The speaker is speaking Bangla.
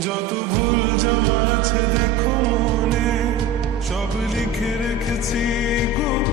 যত ভুল জমা আছে দেখো মনে সব লিখে রেখেছি গোপনে